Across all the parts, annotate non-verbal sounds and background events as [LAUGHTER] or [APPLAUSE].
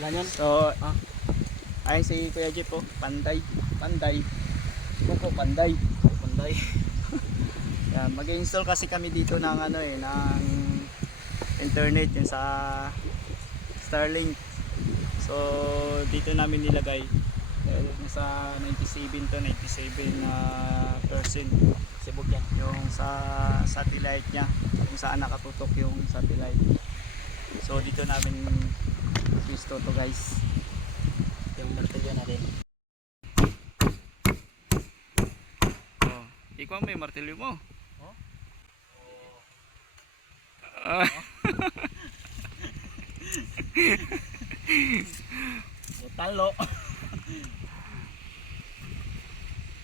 Ilan yun? So, ay si Kuya Jeep po, panday, panday. Kuko panday. Panday. [LAUGHS] Yan, mag-install kasi kami dito ng ano eh, ng internet yun sa Starlink. So, dito namin nilagay. Eh, nasa 97 to 97 na percent Sibog yan. yung sa satellite niya kung saan nakatutok yung satellite so dito namin pisto to guys Yung martilyo natin. oh, ikaw may martilyo mo Oh? Ah, [LAUGHS] Yung talo. [LAUGHS]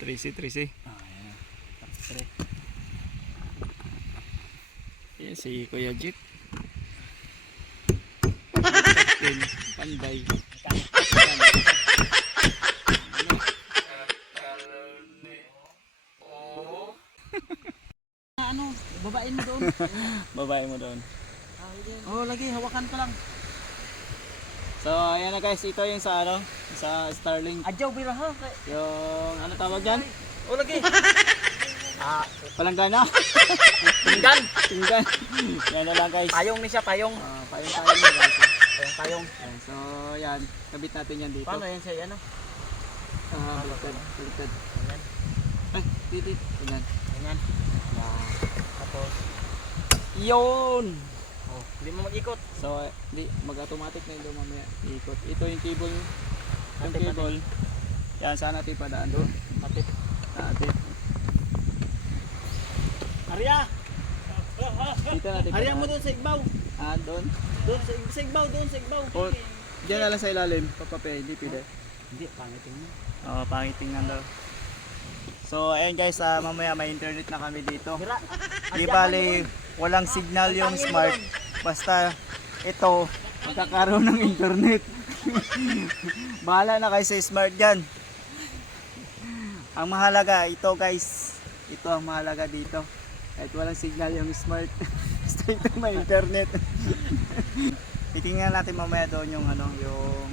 3C 3C Ah, yan. Si Kuya Jeep Captain [LAUGHS] Panday Ano, babain mo doon. [LAUGHS] babae mo doon oh, lagi, hawakan ka lang. so ayan na guys ito yung sa ano sa Starlink Adyaw, biraha. yung ano tawag dyan Oh, lagi. [LAUGHS] ah, palanggana [LAUGHS] pinggan. tinggan yan na lang guys Payong ni siya, payong. Ah, payong tayo guys. Payong, payong. Yan, so, yan. Kabit natin yan dito. Paano yan siya, ano? Ah, baliktad. Baliktad. Ganyan. Ay, dito. Ganyan. Ganyan. Tapos, Yun! oh, hindi mo mag-ikot. So, di, mag-automatic na ito mamaya. Ikot. Ito yung cable. Yung Atip, cable. Yan, sana natin padaan doon. Atip. Natin. Arya! Dito natin Arya mo doon sa igbaw. Ah, doon. Doon sa, sa igbaw, doon sa igbaw. O, Diyan na lang sa ilalim. Papape, hindi pwede. Hindi, pangitin mo. Oo, pangit tingnan daw. So, ayun guys, ah, mamaya may internet na kami dito. Hira. Di bali, walang signal yung smart. Basta ito, magkakaroon ng internet. [LAUGHS] Bahala na kayo sa smart dyan. Ang mahalaga, ito guys. Ito ang mahalaga dito. Kahit walang signal yung smart. [LAUGHS] Basta ito may internet. Titingnan natin mamaya doon yung ano, yung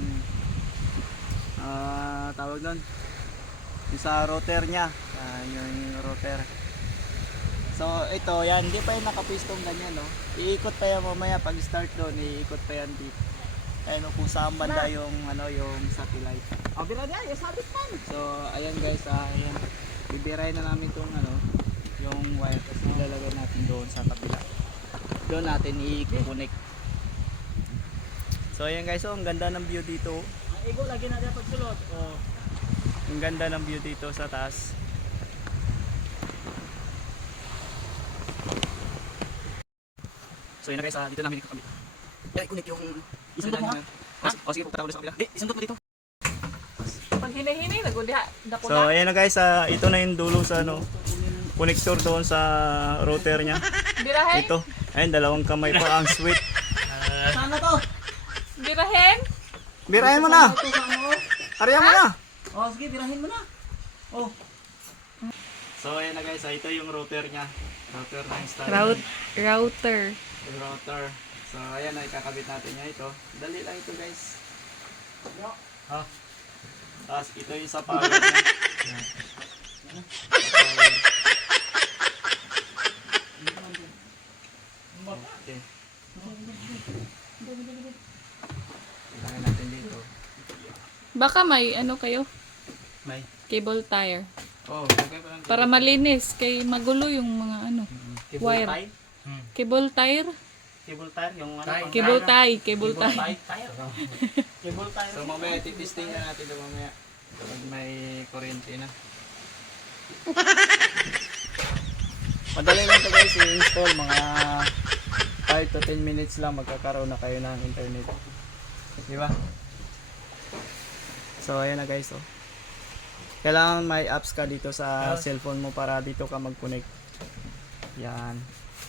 ah tawag doon. Yung sa router niya. Yan, yung router. So ito, yan, hindi pa yung nakapistong ganyan, no? Iikot pa yan mamaya pag start doon, iikot pa yan dito. Ayun, kung saan banda yung, ano, yung satellite. Oh, bira niya, yung sabit man. So, ayan guys, ah, ayan. Bibiray na namin itong, ano, yung wire. Tapos ilalagay natin doon sa kabila. Doon natin i-connect. So, ayan guys, oh, ang ganda ng view dito. Ang igo lagi na dapat sulod. Oh. Ang ganda ng view dito sa taas. So yun na guys, ah, dito namin kakabit. Yan, connect yung Isundot mo, ha? O, o sige, pupunta ko sa kabila. Di, isundot mo dito. Pag hinay-hinay, nagudiha. Dako So ayan na guys, ah, ito na yung dulo sa ano, connector doon sa router niya. Birahen? Ito. Ayun, dalawang kamay pa ang sweet. Sana to? Birahen? Birahin mo na! Ariyan mo na! Oh, sige, birahin mo na. Oh, So ayan na guys, ah, ito yung router niya. Router na install. Rout- router. Router. So ayan na, ikakabit natin niya ito. Dali lang ito guys. Ha? Tapos ito yung sa power niya. [LAUGHS] Power. Okay. Ilagay natin dito. Baka may ano kayo? May. Cable tire. Oh, lagay pa lang. Para malinis. Kay magulo yung mga ano. Cable wire. tie. Cable tire? Cable tie, yung ano. Tie. Cable tie. Cable tie. cable tayo. [LAUGHS] So mamaya titisting na natin ito mamaya. Pag may kuryente na. [LAUGHS] Madali lang to guys i-install mga 5 to 10 minutes lang magkakaroon na kayo ng internet. Di ba? So ayan na guys oh. Kailangan may apps ka dito sa cellphone mo para dito ka mag-connect. Yan.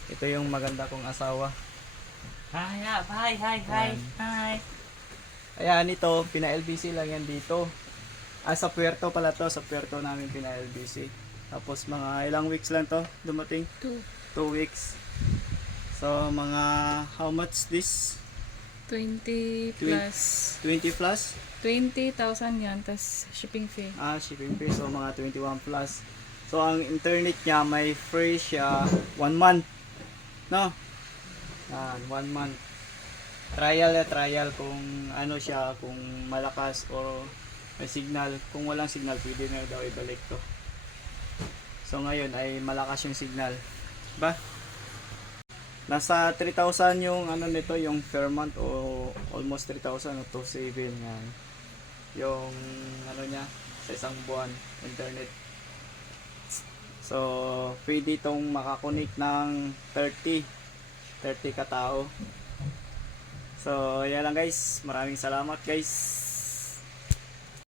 Ito yung maganda kong asawa. Hi, hi, hi, hi, hi, hi. Ayan, ito, pina-LBC lang yan dito. Ah, sa puerto pala to, sa puerto namin pina-LBC. Tapos mga ilang weeks lang to dumating? Two. Two weeks. So, mga, how much this? 20 Twen- plus. 20 plus? 20,000 yan, tas shipping fee. Ah, shipping fee. So, mga 21 plus. So, ang internet niya, may free siya one month. No? Yan, one month. Trial ya trial kung ano siya, kung malakas o may signal. Kung walang signal, pwede na daw ibalik to. So, ngayon ay malakas yung signal. Ba? Nasa 3,000 yung ano nito, yung per month o almost 3,000 o 2,700 yan. Yung ano niya sa isang buwan internet. So, pwede itong makakonik ng 30 30 katao. So, yan lang guys. Maraming salamat guys.